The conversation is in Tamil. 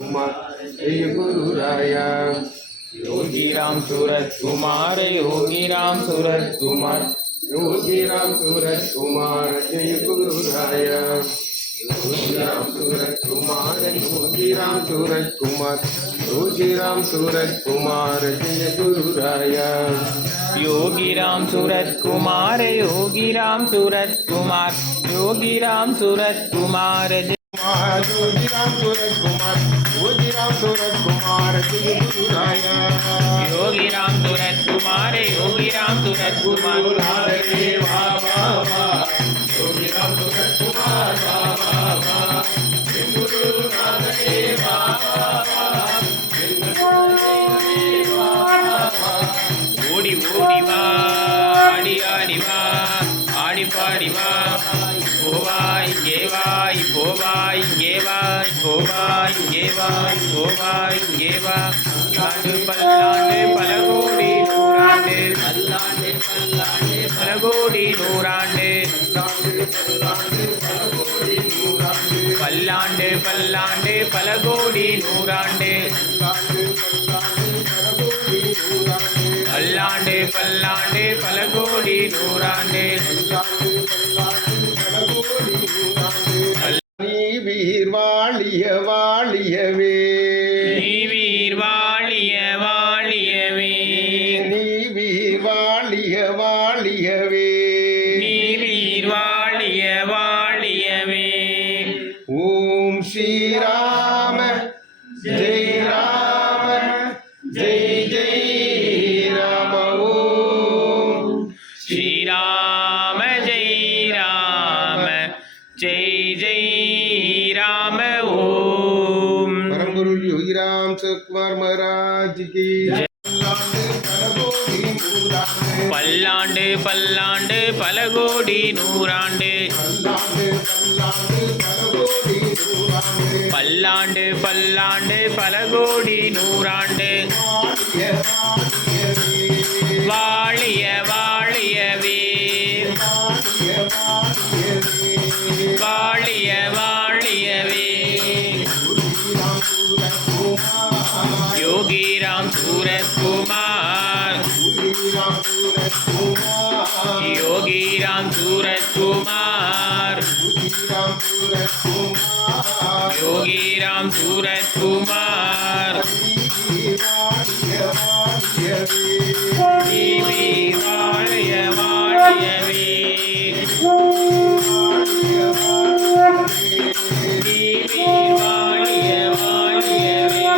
जय गुरु राया। योगी राम सूरत कुमार, योगी राम सूरत कुमार, योगी राम सूरत कुमार जय गुरु राया। योगी राम सूरत कुमार, योगी राम सूरत कुमार, योगी राम सूरत कुमार जय गुरु राया। योगी राम सूरत कुमार, योगी राम सूरत कुमार, योगी राम सूरत कुमार योगी राम सूरत कुमार, योगी राम सूरत कुमार जय गुरु राया। योगी राम सूरत कुमार, योगी राम सूरत कुमार, रे वाह वाह वाह, योगी राम सूरत कुमार वाह वाह वाह, गुरु नाथ रे वाह वाह वाह। ओडी ओडी वा, आडी आडी वा, आडी पाडी वा, போவாய் கேவாய் போவாய் கேவாய் போவாய் கேவாய் போவாய் கேவா ஆண்டு பல்லாண்டு பல கோடி நூறாண்டு பல்லாண்டு பல்லாண்டு பல கோடி நூறாண்டு பல்லாண்டு பல்லாண்டு பல கோடி நூறாண்டு பல்லாண்டு பல்லாண்டு பல கோடி நூறாண்டு வீர் வாழிய வாழியவே, நீ வீர் வாழிய வாழியவே, நீ வீர் வாழிய வாழியவே, நீ வீர் வாழிய வாழியவே. ஓம் ஸ்ரீராம ஜெய் ராம ஜெய் ஜெய் ராம. ஓம் ஸ்ரீராம ஜெய் ராம ஜெய் ஜெய் ராம. ஓம் परमगुरु योगी राम सुकुमार महाराज की जय। பல்லாண்டு பல்லாண்டு பல கோடி நூறாண்டு பல்லாண்டு பல்லாண்டு பல கோடி நூறாண்டு வாழிய வாழியவே வாழிய வாழியவே. योगी राम सूरत कुमार, योगी राम सूरत कुमार, योगी राम सूरत कुमार, देवी वाळ्य वाळ्यवे, देवी वाळ्य वाळ्यवे.